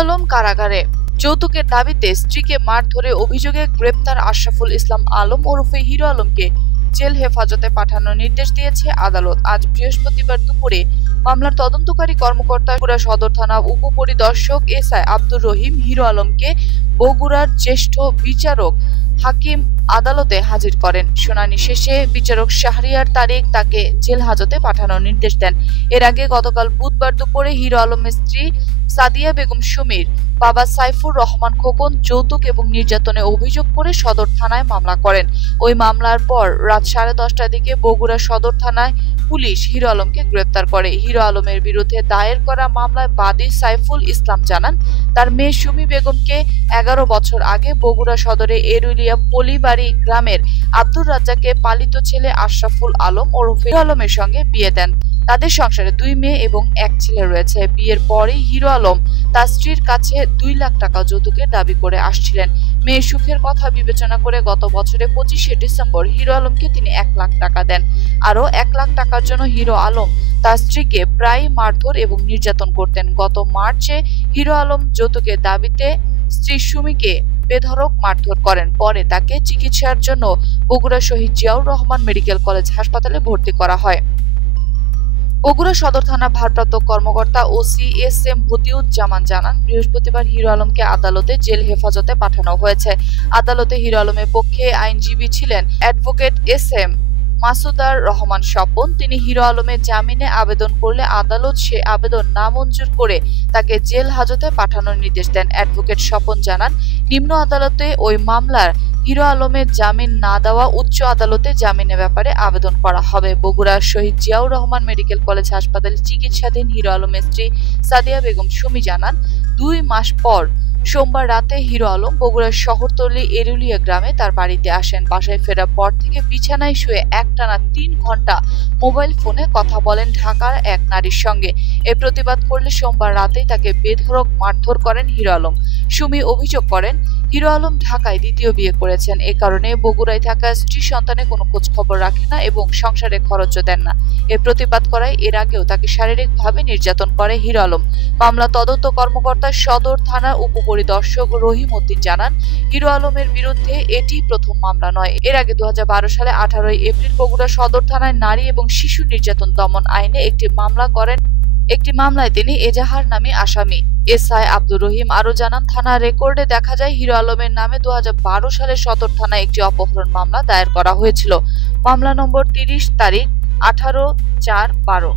আলম কারাগারে। যৌতুকের দাবিতে স্ত্রীকে মারধরে অভিযোগে গ্রেপ্তার আশরাফুল ইসলাম আলম ওরফে হিরো আলমকে জেল হেফাজতে পাঠানোর নির্দেশ দিয়েছে আদালত। আজ বৃহস্পতিবার দুপুরে মামলার তদন্তকারী কর্মকর্তা বগুড়া সদর থানা উপপরিদর্শক এসআই আব্দুর রহিম হিরো আলমকে বগুড়ার জ্যেষ্ঠ বিচারক হাকিম আদালতে হাজির করেন। শুনানি শেষে বিচারক শাহরিয়ার তারিক তাকে জেল হাজতে পাঠানোর নির্দেশ দেন। এর আগে গতকাল বুধবার দুপুরে হিরো আলমের স্ত্রী সাদিয়া বেগম সুমির বাবা সাইফুর রহমান খোকন যৌতুক এবং নির্যাতনে অভিযোগ করে সদর থানায় মামলা করেন। ওই মামলার পর রাত 10:30টার দিকে বগুড়া সদর থানায় পুলিশ হিরো আলমকে গ্রেপ্তার করে। হিরো আলমের বিরুদ্ধে দায়ের করা মামলায় বাদী সাইফুল ইসলাম জানান, তার মেয়ে সুমি বেগমকে 11 বছর আগে বগুড়া সদরে এরুলিয়া পলিবাড়ি গ্রামের আব্দুর রাজ্জাককে পালিত ছেলে আশরাফুল আলম ওরফে হিরো আলমের সঙ্গে বিয়ে দেন। তাদের সংসারে 2 মেয়ে এবং 1 ছেলে রয়েছে। বিয়ের পরেই হিরো আলম তার স্ত্রীর কাছে 2 লাখ টাকা যৌতুকের দাবি করে আসছিলেন। মেয়ের সুখের কথা বিবেচনা করে গত বছরে 25শে ডিসেম্বর হিরো আলমকে তিনি 1 লাখ টাকা দেন। আরও 1 লাখ টাকার জন্য হিরো আলম তার স্ত্রীকে প্রায় মারধর এবং নির্যাতন করতেন। গত মার্চে হিরো আলম যৌতুকের দাবিতে স্ত্রী সুমিকে বেধড়ক মারধর করেন। পরে তাকে চিকিৎসার জন্য বগুড়া শহীদ জিয়াউর রহমান মেডিকেল কলেজ হাসপাতালে ভর্তি করা হয়। বগুড়া সদর থানা ভারপ্রাপ্ত কর্মকর্তা ওসি এস.এম. ভতিউজ্জামান জানান, বৃহস্পতিবার হিরো আলমকে আদালতে জেল হেফাজতে পাঠানো হয়েছে। আদালতে হিরো আলমের পক্ষে আইনজীবী ছিলেন অ্যাডভোকেট এস.এম. মাসুদার রহমান স্বপন। তিনি হিরো আলমের জামিনে আবেদন করলে আদালত সে আবেদন নামঞ্জুর করে তাকে জেল হাজতে পাঠানোর নির্দেশ দেন। অ্যাডভোকেট স্বপন জানান, নিম্ন আদালতে ওই মামলার হিরো আলমের জামিন না দেওয়া উচ্চ আদালতে জামিনের ব্যাপারে আবেদন করা হবে। বগুড়ার শহীদ জিয়াউর রহমান মেডিকেল কলেজ হাসপাতালে চিকিৎসাধীন হিরো আলমের স্ত্রী সাদিয়া বেগম সুমি জানান, 2 মাস পর সোমবার রাতে হিরো আলম বগুড়ার শহরতলি এরুলিয়া গ্রামে তার বাড়িতে আসেন। বাসায় ফেরার পর থেকে বিছানায় শুয়ে একটানা 3 ঘন্টা মোবাইল ফোনে কথা বলেন ঢাকার এক নারীর সঙ্গে। এর প্রতিবাদ করলে সোমবার রাতেই তাকে বেধড়ক মারধর করেন হিরো আলম। সুমি অভিযোগ করেন, হিরো আলম ঢাকায় দ্বিতীয় বিয়ে করেছেন। এ কারণে বগুড়ায় থাকা স্ত্রী সন্তানের কোনো খোঁজ খবর রাখে না এবং সংসারে খরচও দেন না। এর প্রতিবাদ করায় এর আগেও তাকে শারীরিকভাবে নির্যাতন করে হিরো আলম। মামলা তদন্ত কর্মকর্তা সদর থানার উপপরিদর্শক রহিম উদ্দিন জানান, হিরো আলমের বিরুদ্ধে এটি প্রথম মামলা নয়। এর আগে 2012 সালে 18 এপ্রিল বগুড়া সদর থানায় নারী এবং শিশু নির্যাতন দমন আইনে একটি মামলা করেন। একটি মামলায় তিনি এজাহার নামে আসামি। এসআই আব্দুর রহিম আরো জানান, থানার রেকর্ডে দেখা যায় হিরো আলমের নামে 2012 সালে সদর থানায় একটি অপহরণ মামলা দায়ের করা হয়েছিল। মামলা নম্বর 30 তারিখ 18/4/12।